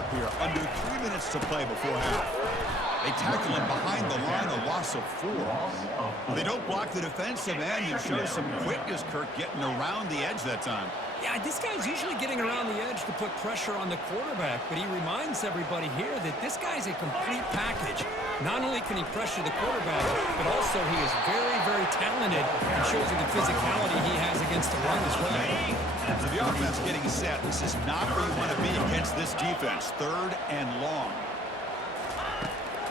up here. Under 3 minutes to play before half. They tackle him behind the line, a loss of 4. They don't block the defensive end. He shows some quickness, Kirk, getting around the edge that time. Yeah, this guy's usually getting around the edge to put pressure on the quarterback, but he reminds everybody here that this guy's a complete package. Not only can he pressure the quarterback, but also he is very, very talented and shows you the physicality he has against the run as well. So the offense getting set. This is not where you want to be against this defense. 3rd and long.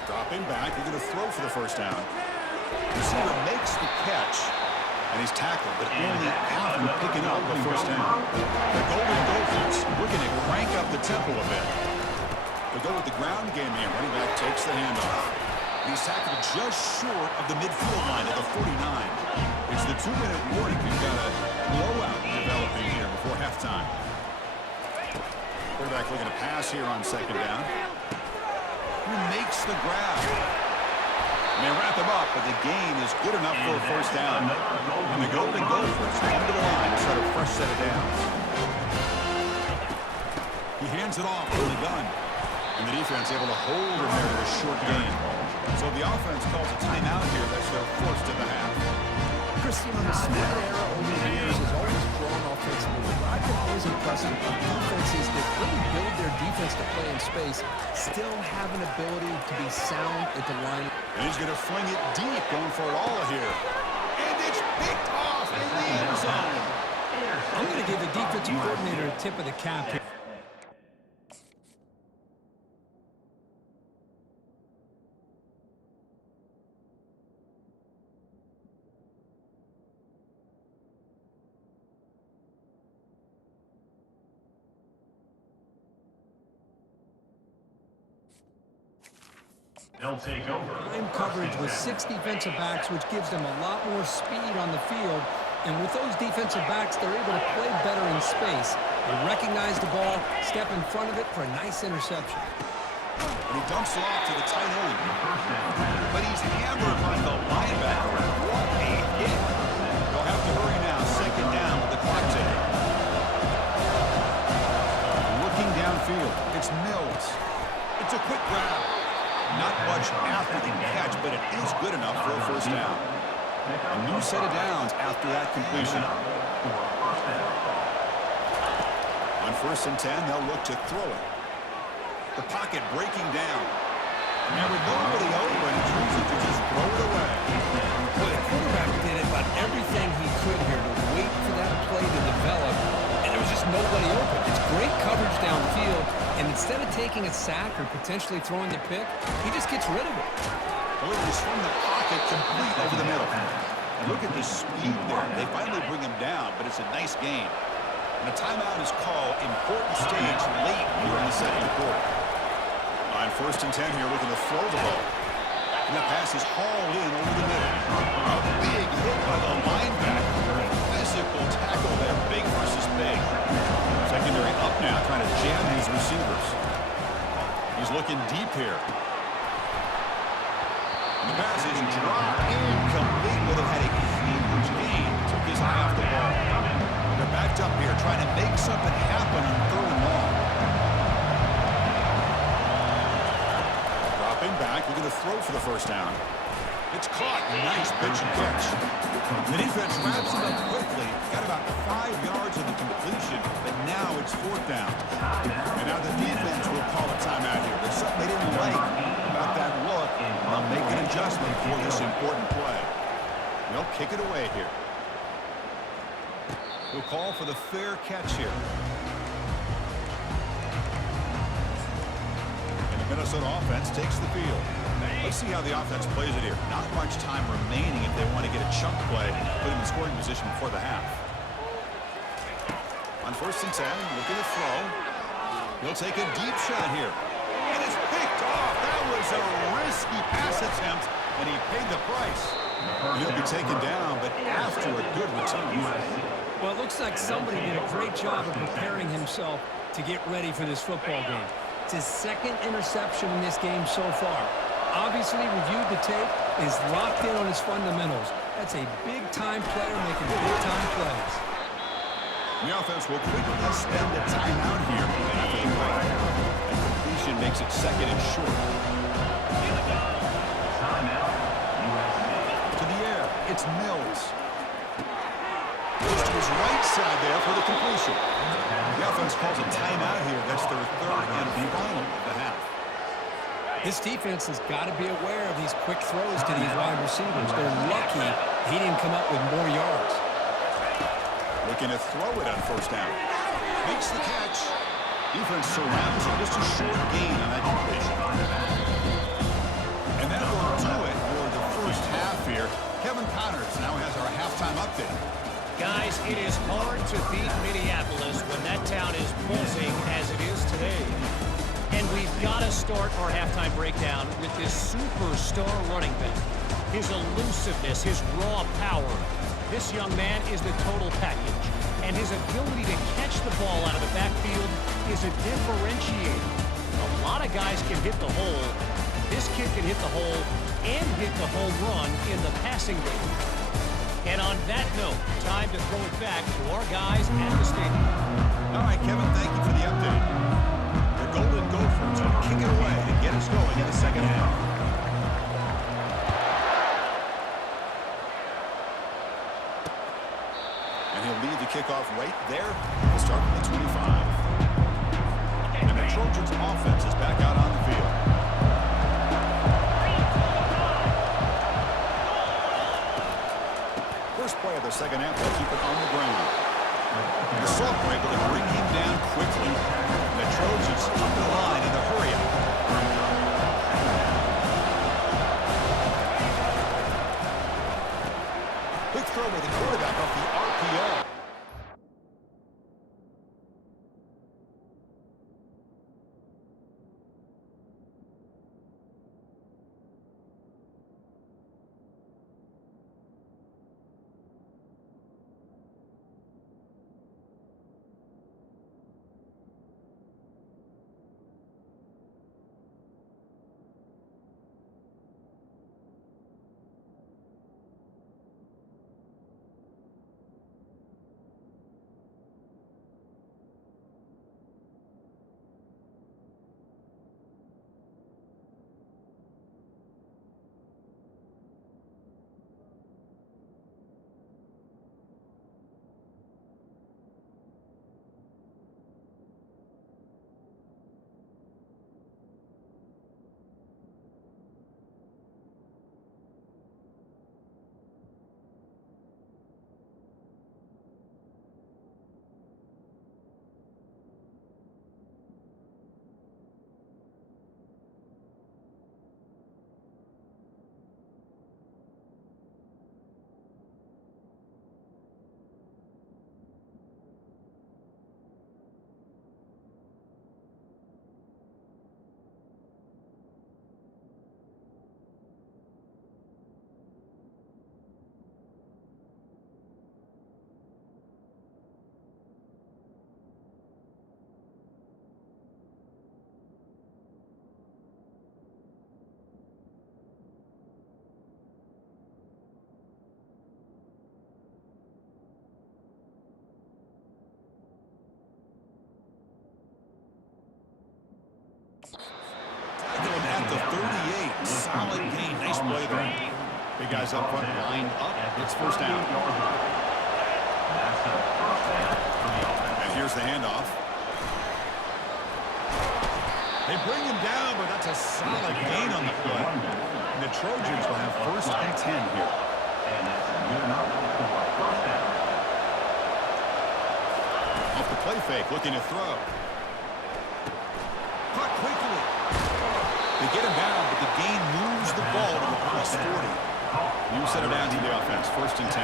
Dropping back. They're going to throw for the first down. Receiver makes the catch. And he's tackled, but only after picking up the first down. The Golden Gophers looking to crank up the tempo a bit. They go with the ground game here. Running back takes the handoff. And he's tackled just short of the midfield line at the 49. It's the 2-minute warning. We've got a blowout developing here before halftime. Quarterback looking to pass here on 2nd down. Who makes the grab? And they wrap him up, but the gain is good enough for a first down. And the Golden Gophers come to the line to set a fresh set of downs. He hands it off from the gun. And the defense able to hold him there to a short gain. So the offense calls a timeout here. That's their first of the half. Christian, the Snyder era over the years has always grown offensively. What I've been always impressed with defenses that really build their defense to play in space still have an ability to be sound at the line. And he's going to fling it deep, going for it all here. And it's picked off in the end zone. I'm going to give the defensive coordinator a tip of the cap here. They'll take over. Prime coverage with 6 defensive backs, which gives them a lot more speed on the field. And with those defensive backs, they're able to play better in space. They recognize the ball, step in front of it for a nice interception. And he dumps it off to the tight end. But he's hammered by the linebacker. What a hit. They'll have to hurry now. 2nd down with the clock ticking. Looking downfield. It's Mills. It's a quick grab. Not much after the catch, but it is good enough for a first down. A new set of downs after that completion. On 1st and 10, they'll look to throw it. The pocket breaking down. And with nobody open, chooses to just throw it away. Well, the quarterback did about everything he could here to wait for that play to develop, and there was just nobody open. It's great coverage downfield, and instead of taking a sack or potentially throwing the pick, he just gets rid of it. Delivers from the pocket complete over the middle. And look at the speed there. They finally bring him down, but it's a nice gain. And a timeout is called. Important stage late here in the 2nd quarter. On 1st and 10 here, looking to throw the ball. And the pass is hauled in over the middle. A big hit by the linebacker. Physical tackle there, big versus big. Secondary up now, trying to jam these receivers. He's looking deep here. And the pass is dropped incomplete. Would have had a huge gain. Took his eye off the ball. They're backed up here, trying to make something happen on 3rd and long. Dropping back, we're going to throw for the first down. It's caught. Nice pitch and catch. The defense wraps it up quickly. Got about 5 yards of the completion, but now it's 4th down. And now the defense will call a timeout here. There's something they didn't like about that look. They'll make an adjustment for this important play. They'll kick it away here. We'll call for the fair catch here. And the Minnesota offense takes the field. Let's see how the offense plays it here. Not much time remaining if they want to get a chunk play, put him in scoring position before the half. On 1st and 10, looking to throw. He'll take a deep shot here. And it's picked off. That was a risky pass attempt, and he paid the price. And he'll be taken down, but after a good return. Well, it looks like somebody did a great job of preparing himself to get ready for this football game. It's his 2nd interception in this game so far. Obviously reviewed the tape, is locked in on his fundamentals. That's a big-time player making big-time plays. The offense will quickly spend a timeout here after the play. makes it second and short. Timeout, USC. To the air, it's Mills. Goes to his right side there for the completion. The offense calls a timeout here. That's their third and final of the half. This defense has got to be aware of these quick throws to these wide receivers. They're lucky he didn't come up with more yards. Looking to throw it on first down. Makes the catch. Defense surrounds him. Just a short gain on that completion. And that will do it for the first half here. Kevin Connors now has our halftime update. Guys, it is hard to beat Minneapolis when that town is buzzing as it is today. And we've got to start our halftime breakdown with this superstar running back. His elusiveness, his raw power. This young man is the total package. And his ability to catch the ball out of the backfield is a differentiator. A lot of guys can hit the hole. This kid can hit the hole and hit the home run in the passing game. And on that note, time to throw it back to our guys at the stadium. All right, Kevin, thank you for the update. The Golden Gophers will kick it away and get us going in the second half. And he'll lead the kickoff right there. We'll start from the 25. And the Trojans' offense is back out on the field. First play of the second half, they'll keep it on the ground. The soft break will bring him down quickly. The Trojans up the line in the hurry-up. Quick throw by the quarterback off the RPO. At the 38, solid gain. Nice play there. Big guys up front, lined up. It's first down. And here's the handoff. They bring him down, but that's a solid gain on the play. And the Trojans will have first and 10 here. Off the play fake, looking to throw. Caught quickly. They get him down, but the gain moves the ball to the plus 40. You set it down to the offense, first and 10.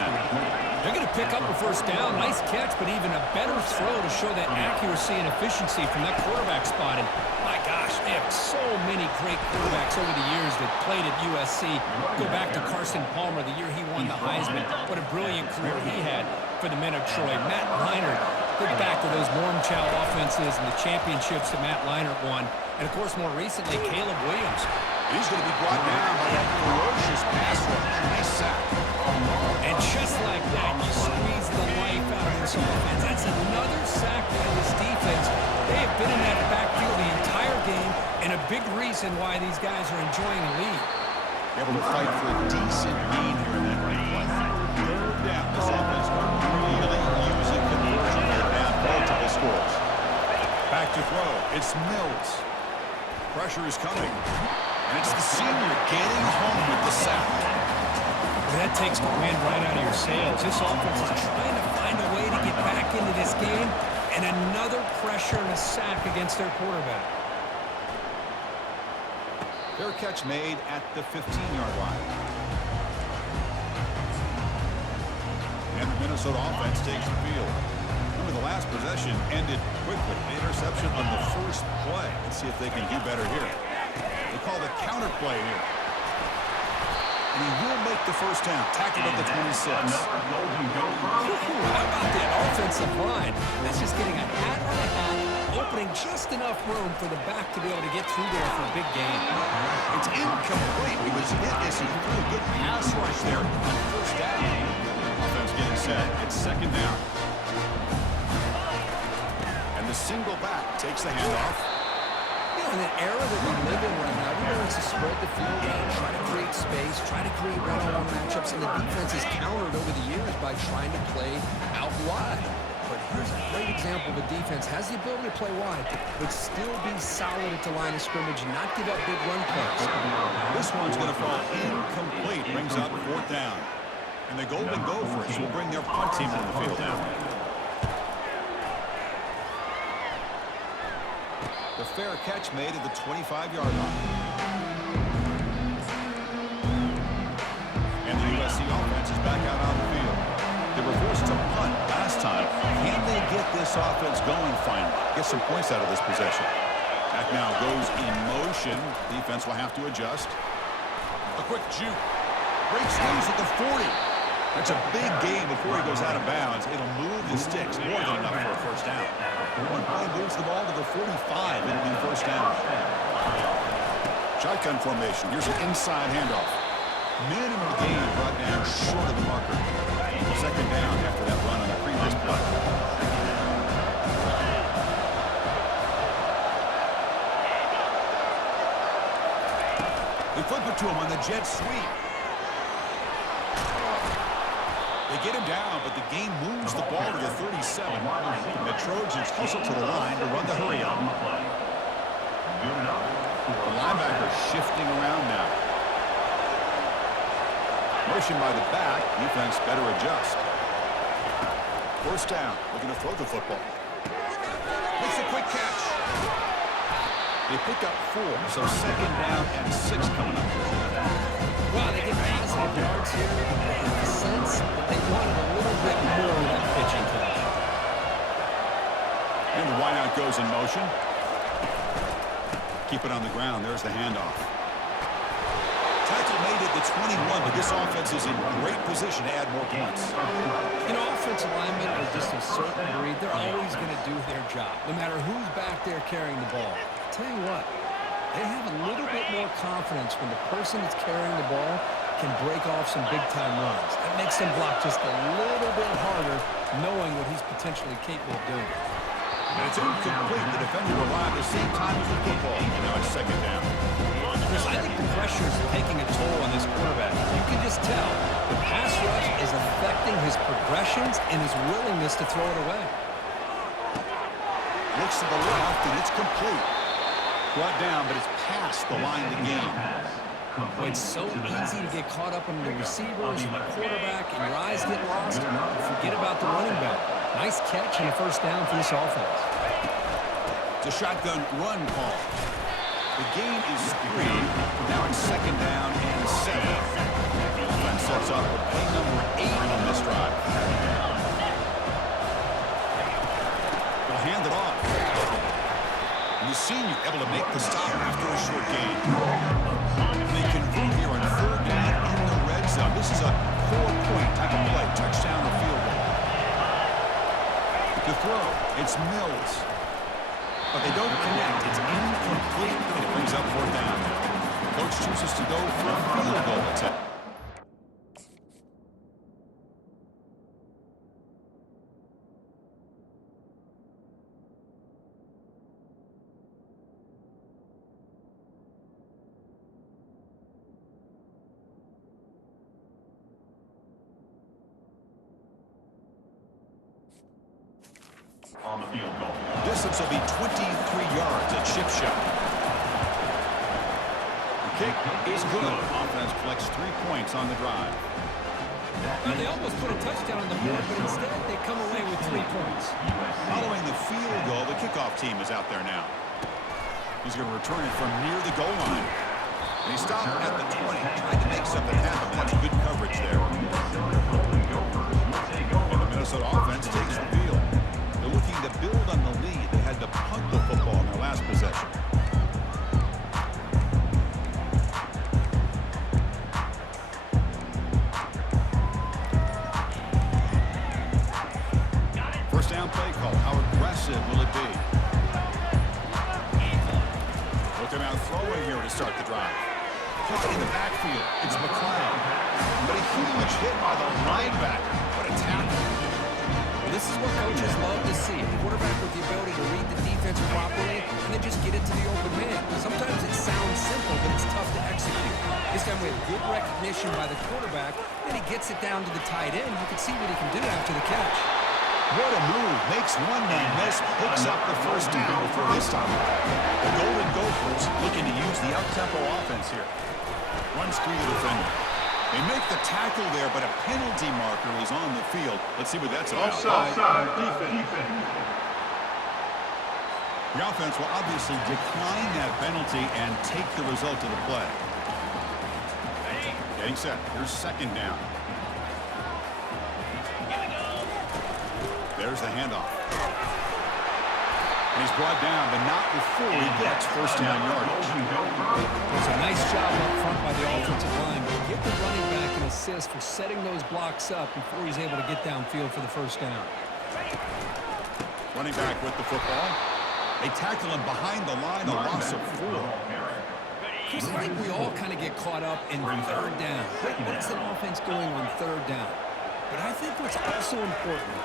They're going to pick up a first down. Nice catch, but even a better throw to show that accuracy and efficiency from that quarterback spot. And my gosh, they have so many great quarterbacks over the years that played at USC. Go back to Carson Palmer, the year he won the Heisman. What a brilliant career he had for the men of Troy. Matt Leinart, think back to those Norm Chow offenses and the championships that Matt Leinart won. And, of course, more recently, Caleb Williams. He's going to be brought down by that ferocious pass rush. Nice sack. And just like that, you squeeze the life out of this offense. That's another sack by this defense. They have been in that backfield the entire game and have big reason why these guys are enjoying a lead. Able to fight for a decent lead here in that right play. Third down. This offense really using conversion here to add multiple scores. Back to throw. It's Mills. Pressure is coming. And it's the senior getting home with the sack. That takes the wind right out of your sails. This offense is trying to find a way to get back into this game, and another pressure and a sack against their quarterback. Fair catch made at the 15-yard line. And the Minnesota offense takes the field. Remember, the last possession ended quickly. The interception on the first play. Let's see if they can do better here. They call the counter play here. And he will make the first down. Tackled at the 26. How about that offensive line? That's just getting a hat on a hat, opening just enough room for the back to be able to get through there for a big gain. It's incomplete. He was hit as he threw a good pass rush there on first down. Offense getting set. It's second down. And the single back takes the handoff. In an era that we live in right now, we want to spread the field out, try to create space, try to create one-on-one matchups, and the defense has countered over the years by trying to play out wide. But here's a great example of a defense has the ability to play wide, but still be solid at the line of scrimmage and not give up big run plays. This one's going to fall incomplete. Brings up fourth down. And the Golden Gophers will bring their punt team on the field now. The fair catch made at the 25-yard line. And the USC offense is back out on the field. They were forced to punt last time. Can they get this offense going finally? Get some points out of this possession. Back now goes in motion. Defense will have to adjust. A quick juke. Breaks loose at the 40. That's a big gain before he goes out of bounds. It'll move the sticks more than enough for a first down. One play moves the ball to the 45. It'll be first down. Shotgun formation. Here's an inside handoff. Minimum gain brought down short of the marker. Second down after that run on the previous play. They flip it to him on the jet sweep. They get him down, but the game moves the ball to the 37. The Trojans hustle to the line to run the hurry up. The linebacker shifting around now. Motion by the back. Defense better adjust. First down. Looking to throw the football. Makes a quick catch. They pick up 4, so second down and 6 coming up. Wow, they get positive yards here. They have the sense that they wanted a little bit more of that pitching touch. And the wideout goes in motion. Keep it on the ground. There's the handoff. Tackle made at the 21, but this offense is in great position to add more points. You know, offensive linemen are just a certain breed. They're always going to do their job, no matter who's back there carrying the ball. I'll tell you what, they have a little bit more confidence when the person that's carrying the ball can break off some big-time runs. That makes them block just a little bit harder, knowing what he's potentially capable of doing. And it's incomplete. The defender arrived at the same time as the football. And now it's second down. Chris, I think the pressure is taking a toll on this quarterback. You can just tell the pass rush is affecting his progressions and his willingness to throw it away. Looks to the left, and it's complete. Brought down, but it's past the line to gain. Boy, it's so easy to get caught up in the receivers and the quarterback, and your eyes get lost. You forget about the running back. Nice catch and a first down for this offense. It's a shotgun run call. The gain is 3. Now it's second down and 7. Offense sets up with play number 8 on this drive. They'll hand it off. And the senior able to make the stop after a short gain. If they convert here on third down in the red zone, this is a 4-point type of play, touchdown or field goal. To throw, it's Mills. But they don't connect. It's incomplete, and it brings up fourth down. Coach chooses to go for a field goal attempt. distance will be 23 yards at chip shot. The kick is good. Offense collects 3 points on the drive. Now, they almost put a touchdown on the board, but instead they come away with 3 points. Following the field goal, the kickoff team is out there now. He's going to return it from near the goal line. And he stopped at the 20, trying to make something happen. That's good coverage there. And the Minnesota offense takes the field. They're looking to build on the lead. They had to punt the football in their last possession. First down play call. How aggressive will it be? Looking out throwing here to start the drive. Caught in the backfield. It's McLeod. But a huge hit by the linebacker. What a tackle. Well, this is what coaches love to see. A quarterback with the ability to read the defense properly and then just get it to the open man. Sometimes it sounds simple, but it's tough to execute. This time we have good recognition by the quarterback, and he gets it down to the tight end. You can see what he can do after the catch. What a move. Makes one man miss. Picks up the first down for this time. The Golden Gophers looking to use the up-tempo offense here. Runs through the defender. They make the tackle there, but a penalty marker is on the field. Let's see what that's about. Offside defense. The offense will obviously decline that penalty and take the result of the play. Getting set. Here's second down. There's the handoff. And he's brought down, but not before he gets first down yardage. It's a nice job up front by the offensive line. Give the running back an assist for setting those blocks up before he's able to get downfield for the first down. Running back with the football. They tackle him behind the line, a loss of 4. I think we all kind of get caught up in third down. What's an offense doing on third down? But I think what's also important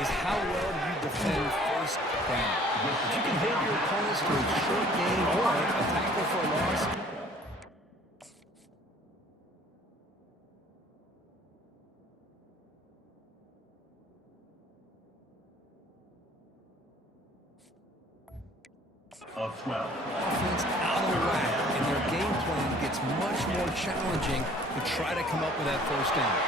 is how well you defend first down. If you can hold your opponents to a short gain or a tackle for a loss, Of 12. offense out of whack, and their game plan gets much more challenging to try to come up with that first down.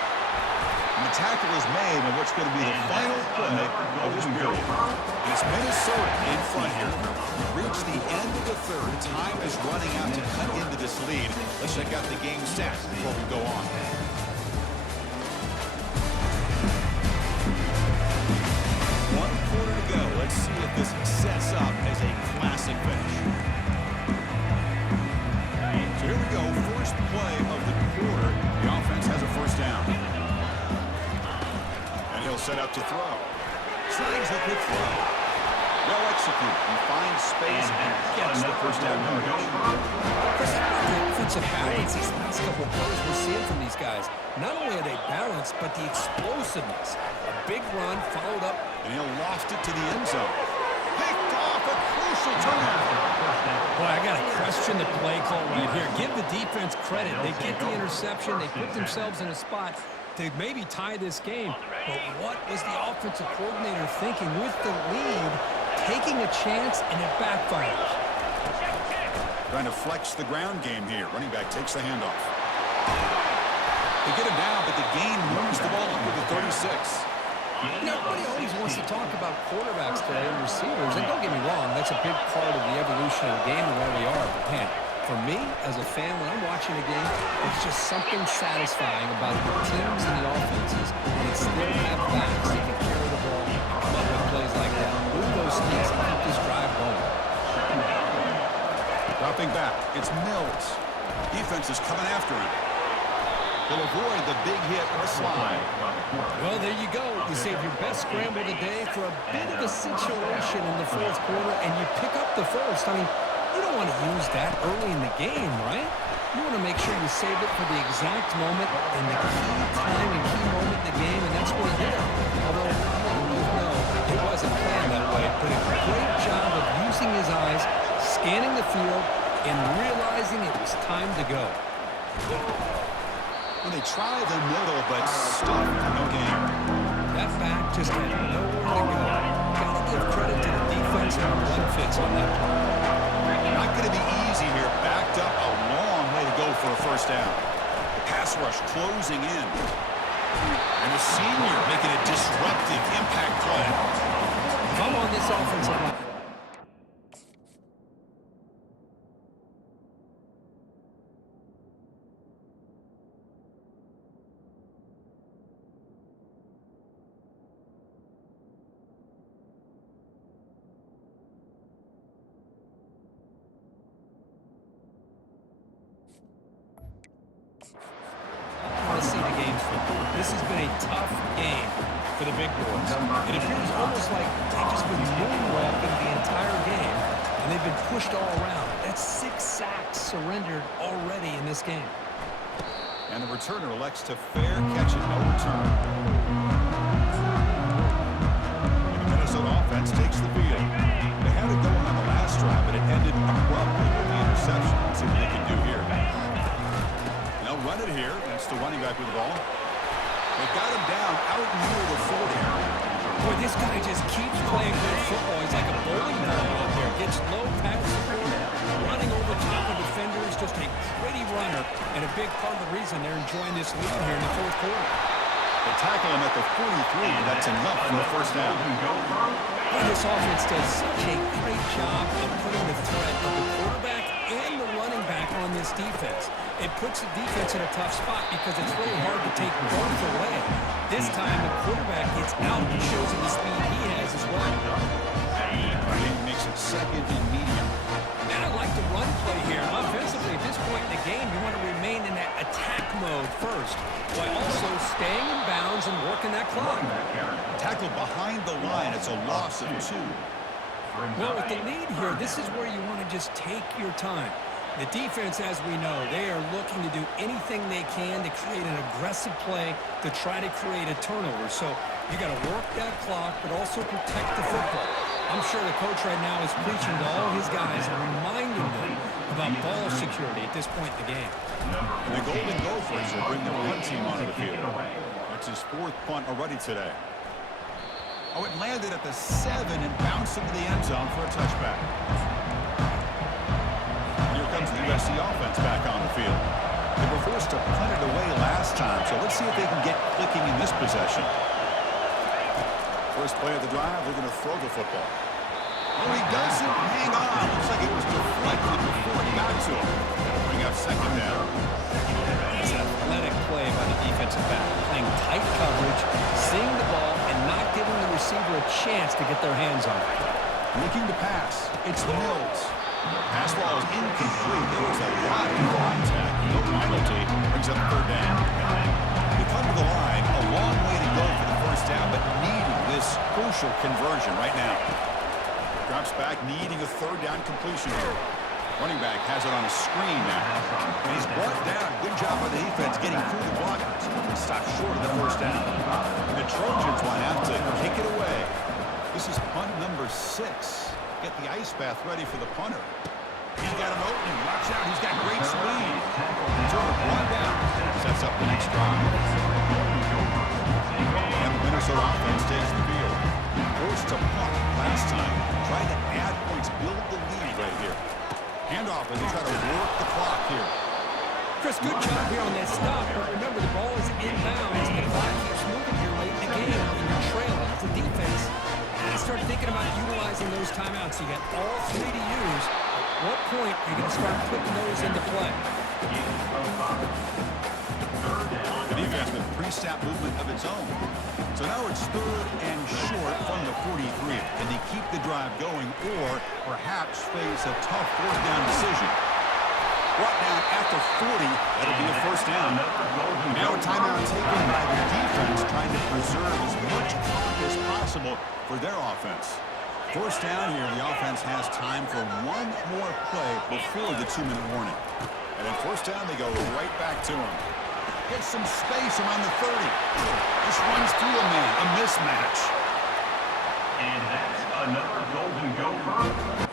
And the tackle is made on what's going to be the final play of this period. And it's Minnesota in front here. We've reached the end of the third. Time is running out to cut into this lead. Let's check out the game stats before we go on. One quarter to go. Let's see if this sets up as a classic finish. So here we go. First play of the quarter. The offense has a first down. And he'll set up to throw. Slides a quick throw. Well executed. He finds space and gets the first down yardage. Chris, how about the offensive balance these last couple of plays we're seeing from these guys? Not only are they balanced, but the explosiveness. A big run followed up. And he'll loft it to the end zone. Picked off a crucial turnover. Boy, I got to question the play call right here. Give the defense credit. They get the interception. They put themselves in a spot to maybe tie this game. But what was the offensive coordinator thinking with the lead, taking a chance, and it backfires? Trying to flex the ground game here. Running back takes the handoff. They get him down, but the gain moves the ball under the 36. You know, everybody always wants to talk about quarterbacks today and receivers. And don't get me wrong, that's a big part of the evolution of the game and where we are. But, man, for me, as a fan, when I'm watching a game, there's just something satisfying about the teams and the offenses that still have backs that can carry the ball and come up with plays like that. Move those sneaks and keep this drive going. Dropping back, it's Mills. Defense is coming after him. They'll avoid the big hit on the slide. Well, there you go. You save your best scramble today for a bit of a situation in the fourth quarter, and you pick up the first. I mean, you don't want to use that early in the game, right? You want to make sure you save it for the exact moment and the key time and key moment in the game, and that's what he did. Although, we both know it wasn't planned that way, but a great job of using his eyes, scanning the field, and realizing it was time to go. When they try the middle, but stuck, no gain. That back just had nowhere to go. Got to give give credit to the defense and the run fits on that play. Not going to be easy here. Backed up a long way to go for a first down. The pass rush closing in. And the senior making a disruptive impact play. If I'm on this offensive line, want to see the game flip. This has been a tough game for the big boys. It appears almost like they've just been moonwalking the entire game, and they've been pushed all around. That's 6 sacks surrendered already in this game. And the returner elects to fair catch and no return. And the Minnesota offense takes the field. They had it going on the last drive, but it ended abruptly with the interception. Let's see what they can do here. They'll run it here. That's the running back with the ball. They've got him down out near the 40. Boy, this guy just keeps playing good football. He's like a bowling ball out there. Gets low pass support, running over top of defenders. Just a pretty runner, and a big part of the reason they're enjoying this lead here in the fourth quarter. They tackle him at the 43. That's enough for a first down. Boy, this offense does such a great job of putting the threat of the quarterback and the running back on this defense. It puts the defense in a tough spot because it's really hard to take both away. This time, the quarterback gets out and shows him the speed he has as well. He makes it second and medium. And I like the run play here. Offensively, at this point in the game, you want to remain in that attack mode first, while also staying in bounds and working that clock. Tackled behind the line. It's a loss of 2. Well, with the lead here, this is where you want to just take your time. The defense, as we know, they are looking to do anything they can to create an aggressive play to try to create a turnover. So you got to work that clock, but also protect the football. I'm sure the coach right now is preaching to all his guys and reminding them about ball security at this point in the game. And the Golden Gophers will bring their punt team onto the field. That's his 4th punt already today. Oh, it landed at the 7 and bounced into the end zone for a touchback. Here comes the USC offense back on the field. They were forced to punt it away last time, so let's see if they can get clicking in this possession. First play of the drive, they're going to throw the football. Oh, he doesn't hang on. Looks like it was deflected before it got to him. That'll bring up second down. That's an athletic play by the defensive back, playing tight coverage, seeing the ball, and not giving the receiver a chance to get their hands on it. Looking to pass. It's Mills. Pass ball is incomplete. There was a lot of contact. No penalty. Brings up third down. They come to the line. A long way to go for the first down, but needing this crucial conversion right now. Drops back, needing a third down completion here. Running back has it on a screen now. And he's brought down. Good job by the defense getting through the blockers. Stopped short of the first down. And the Trojans will have to kick it away. This is punt number 6. Get the ice bath ready for the punter. He's got him open. Watch out. He's got great speed. Turner brought down. Sets up the next drive. And the Minnesota offense takes the field. Forced to punt last time. Trying to add points, build the lead right here. Handoff as they try to work the clock here. Chris, good job here on that stop, but remember the ball is inbounds and the clock keeps moving here late in the game and you're trailing. It's a defense. You start thinking about utilizing those timeouts. You got all 3 to use. At what point are you going to start putting those into play? The defense with pre-snap movement of its own. So now it's 3rd and short from the 43. Can they keep the drive going or perhaps face a tough 4th down decision? Brought down at the 40. That'll be a first down. Now a timeout taken by the defense trying to preserve as much clock as possible for their offense. First down here, the offense has time for one more play before the 2-minute warning. And then first down, they go right back to him. Gets some space around the 30. Just runs through a man, a mismatch. And that's another Golden Gopher.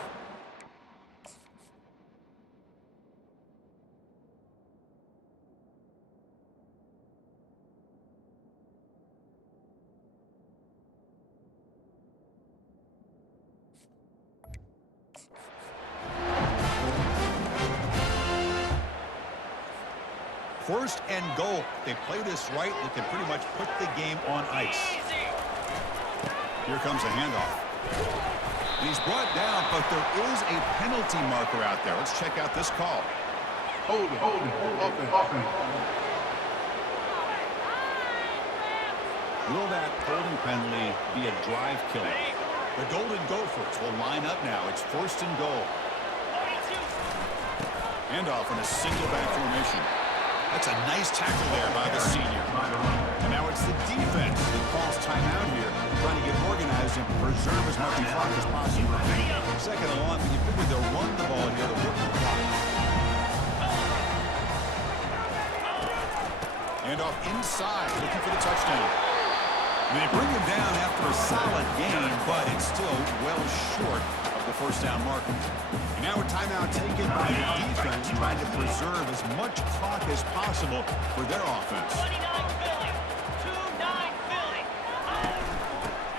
First and goal. If they play this right, they can pretty much put the game on ice. Here comes a handoff. And he's brought down, but there is a penalty marker out there. Let's check out this call. Hold it. Offense. Will that holding penalty be a drive killer? The Golden Gophers will line up now. It's first and goal. Handoff in a single back formation. That's a nice tackle there by the senior. And now it's the defense that calls timeout here, trying to get organized and preserve as much clock as possible. Second and long, but you figure they'll run the ball here to work the clock. Handoff inside, looking for the touchdown. And they bring him down after a solid game, but it's still well short of the first down marker. And now a timeout taken by the defense, trying to preserve as much clock as possible for their offense. 29 Philly. 2-9 Philly.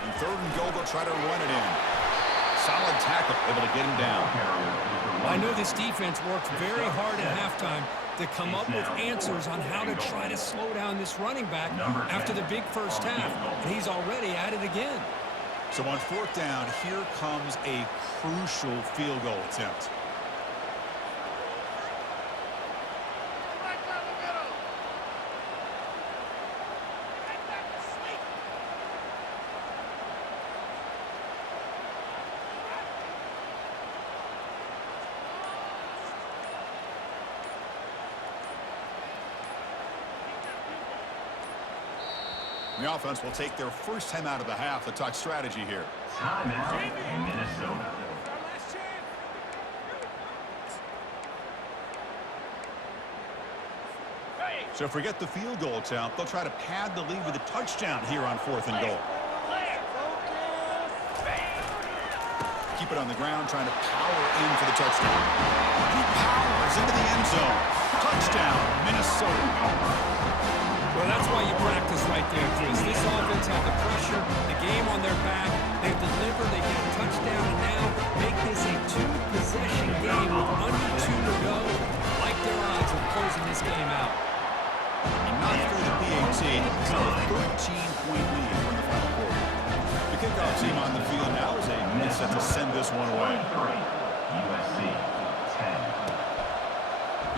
And third and goal, they'll try to run it in. Solid tackle, able to get him down. I know this defense worked very hard at halftime to come up with answers on how to try to slow down this running back after the big first half, and he's already at it again. So on fourth down, here comes a crucial field goal attempt. The offense will take their first time out of the half to talk strategy here. Timeout in Minnesota. So forget the field goal attempt. They'll try to pad the lead with a touchdown here on fourth and goal. Keep it on the ground, trying to power in for the touchdown. He powers into the end zone. Touchdown, Minnesota. Well, that's why you practice right there, Chris. This offense had the pressure, the game on their back. They deliver, they get a touchdown, and now make this a two-possession game with under 2 to go. Like their odds of closing this game out. And not through the PAT, so a 13-point lead from the final quarter. The kickoff team on the field now is set to send this one away. USC 10.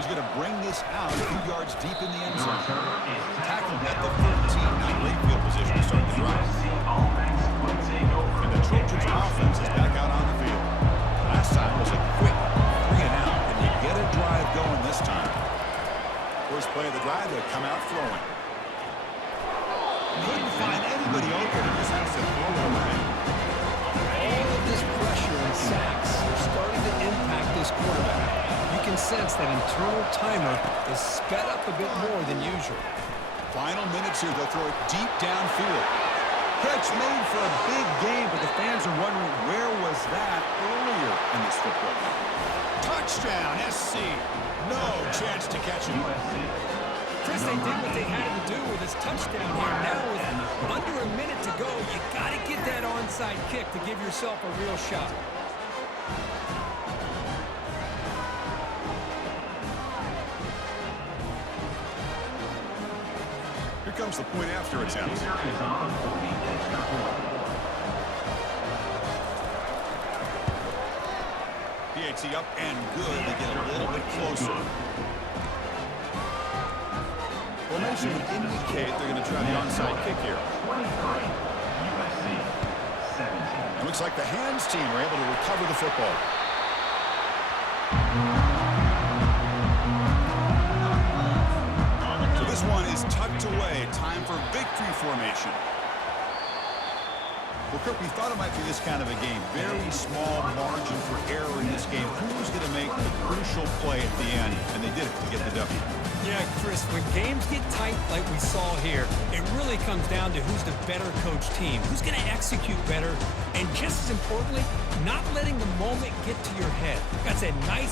He's going to bring this out a few yards deep in the end zone. Tackled at the 14, now late field position to start the drive. And the Trojans offense is back out on the field. Last time was a quick 3 and out. Can you get a drive going this time? First play of the drive, they come out throwing. Couldn't find anybody open and just has to throw it away. All of this pressure and sacks are starting to impact this quarterback. You can sense that internal timer is sped up a bit more than usual. Final minutes here, they'll throw it deep downfield. Catch made for a big game, but the fans are wondering where was that earlier in this football game. Touchdown, SC. No chance to catch him. Chris, they did what they had to do with his touchdown here. Now with under a minute to go, you got to get that onside kick to give yourself a real shot. Here comes the point after attempt. PAT up and good. They get a little bit closer. Formation would indicate they're going to try the onside kick here. It looks like the hands team are able to recover the football. So this one is tucked away. Time for victory formation. Well, Kirk, we thought it might be this kind of a game. Very small margin for error in this game. Who's going to make the crucial play at the end? And they did it to get the W. Yeah, Chris, when games get tight like we saw here, it really comes down to who's the better coached team, who's going to execute better, and just as importantly, not letting the moment get to your head. That's a nice